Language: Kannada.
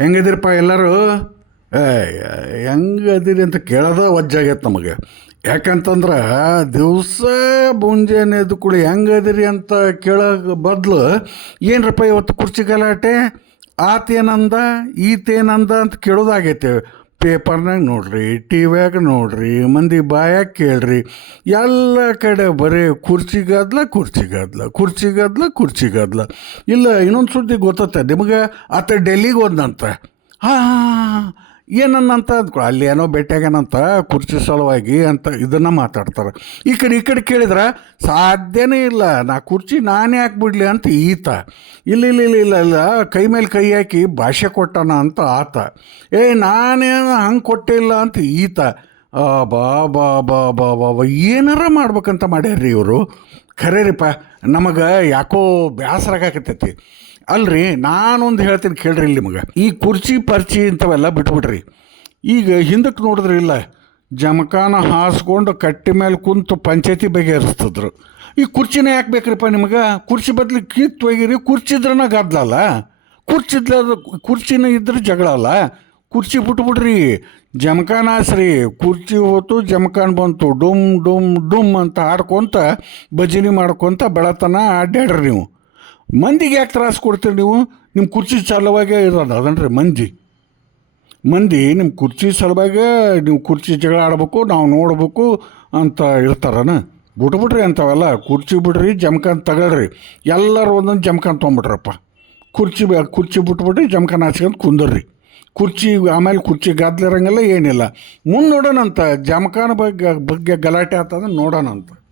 ಹೆಂಗಿದಿರಪ್ಪ ಎಲ್ಲರೂ? ಏ ಹೆಂಗದಿರಿ ಅಂತ ಕೇಳೋದ ವಜ್ಜಾಗೈತೆ ನಮಗೆ. ಯಾಕಂತಂದ್ರೆ ದಿವಸ ಮುಂಜಾನೆ ಎದ್ದು ಕೂಡ ಹೆಂಗದಿರಿ ಅಂತ ಕೇಳೋ ಬದಲು ಏನರಪ್ಪ ಇವತ್ತು ಕುರ್ಚಿ ಗಲಾಟೆ, ಆತೇನಂದ ಈತೇನಂದ ಅಂತ ಕೇಳೋದಾಗೈತೆ. ಪೇಪರ್ನಾಗ ನೋಡ್ರಿ, ಟಿ ವ್ಯಾಗ ನೋಡ್ರಿ, ಮಂದಿ ಬಾಯಾಗ ಕೇಳ್ರಿ, ಎಲ್ಲ ಕಡೆ ಬರೀ ಕುರ್ಚಿಗದ್ಲ ಕುರ್ಚಿಗದ್ಲ ಕುರ್ಚಿಗದ್ಲ ಕುರ್ಚಿಗದ್ಲ. ಇಲ್ಲ ಇನ್ನೊಂದು ಸುದ್ದಿ ಗೊತ್ತತ್ತೆ ನಿಮಗೆ, ಆತ ಡೆಲ್ಲಿಗೆ ಹೋದ್ನಂತ. ಹಾಂ, ಏನನ್ನಂತ ಅಂದ್ಕೊ, ಅಲ್ಲಿ ಏನೋ ಭೇಟಿಯಾಗನಂತ ಕುರ್ಚಿ ಸಲುವಾಗಿ ಅಂತ ಇದನ್ನು ಮಾತಾಡ್ತಾರೆ. ಈ ಕಡೆ ಕೇಳಿದ್ರೆ ಸಾಧ್ಯನೇ ಇಲ್ಲ, ನಾ ಕುರ್ಚಿ ನಾನೇ ಹಾಕ್ಬಿಡ್ಲಿ ಅಂತ ಈತ. ಇಲ್ಲ ಇಲ್ಲ ಇಲ್ಲ ಇಲ್ಲ ಇಲ್ಲ ಕೈ ಮೇಲೆ ಕೈ ಹಾಕಿ ಭಾಷೆ ಕೊಟ್ಟಾನ ಅಂತ ಆತ. ನಾನೇನು ಹಂಗೆ ಕೊಟ್ಟೇ ಇಲ್ಲ ಅಂತ ಈತ. ಬಾ ಬಾ ಬಾ ಬಾ ಬಾ ಬಾ ಏನಾರ ಮಾಡ್ಬೇಕಂತ ಮಾಡ್ಯಾರ್ರಿ ಇವರು. ಖರೇ ರೀಪ್ಪ, ನಮಗೆ ಯಾಕೋ ಬೇಸರಾಗಕತ್ತೈತಿ. ಅಲ್ರಿ, ನಾನೊಂದು ಹೇಳ್ತೀನಿ ಕೇಳ್ರಿ ಇಲ್ಲಿ ನಿಮಗೆ. ಈ ಕುರ್ಚಿ ಪರ್ಚಿ ಇಂಥವೆಲ್ಲ ಬಿಟ್ಬಿಡ್ರಿ. ಈಗ ಹಿಂದಕ್ಕೆ ನೋಡಿದ್ರೆ ಇಲ್ಲ, ಜಮಖಾನ ಹಾಸ್ಕೊಂಡು ಕಟ್ಟಿ ಮೇಲೆ ಕುಂತು ಪಂಚಾಯತಿ ಬಗೆಹರಿಸ್ತಿದ್ರು. ಈ ಕುರ್ಚಿನೇ ಯಾಕೆ ಬೇಕ್ರಿಪ್ಪ ನಿಮಗೆ? ಕುರ್ಚಿ ಬದಲು ಕಿತ್ತು ಒಯ್ಗಿರಿ. ಕುರ್ಚಿ ಇದ್ರನ ಗದ್ದಲಲ್ಲ, ಕುರ್ಚಿನ ಇದ್ರೆ ಜಗಳ ಅಲ್ಲ. ಕುರ್ಚಿ ಬಿಟ್ಬಿಡ್ರಿ, ಜಮಖಾನ ಹಾಸ್ರಿ. ಕುರ್ಚಿ ಹೋತು, ಜಮಖಾನ ಬಂತು, ಡುಮ್ ಡುಮ್ ಡುಮ್ ಅಂತ ಆಡ್ಕೊತ ಭಜನೆ ಮಾಡ್ಕೊತ ಬೆಳತನ ಅಡ್ಡಾಡ್ರಿ. ನೀವು ಮಂದಿಗೆ ಯಾಕೆ ತ್ರಾಸು ಕೊಡ್ತೀರಿ? ನೀವು ನಿಮ್ಮ ಕುರ್ಚಿ ಸಲುವಾಗೇ ಇರೋದು ಅದನ್ರಿ ಮಂದಿ ನಿಮ್ಮ ಕುರ್ಚಿ ಸಲುವಾಗೇ ನೀವು ಕುರ್ಚಿ ಜಗಳ ಆಡ್ಬೇಕು, ನಾವು ನೋಡ್ಬೇಕು ಅಂತ ಇರ್ತಾರನ? ಬಿಟ್ಬಿಡ್ರಿ ಅಂಥವೆಲ್ಲ. ಕುರ್ಚಿ ಬಿಡ್ರಿ, ಜಮಖಾನ ತಗೊಳ್ರಿ. ಎಲ್ಲರೂ ಒಂದೊಂದು ಜಮಖಾನ ತೊಗೊಂಬಿಟ್ರಪ್ಪ. ಕುರ್ಚಿ ಬಿಟ್ಬಿಟ್ರಿ, ಜಮಖಾನ ಹಾಸ್ಕೊಂಡು ಕುಂದರ್ರಿ. ಆಮೇಲೆ ಕುರ್ಚಿ ಗದ್ದಲಿರಂಗಿಲ್ಲ, ಏನಿಲ್ಲ. ಮುಂದೆ ನೋಡೋಣಂತ, ಜಮಖಾನ ಬಗ್ಗೆ ಗಲಾಟೆ ಆಗ್ತದೆ ನೋಡೋಣಂತ.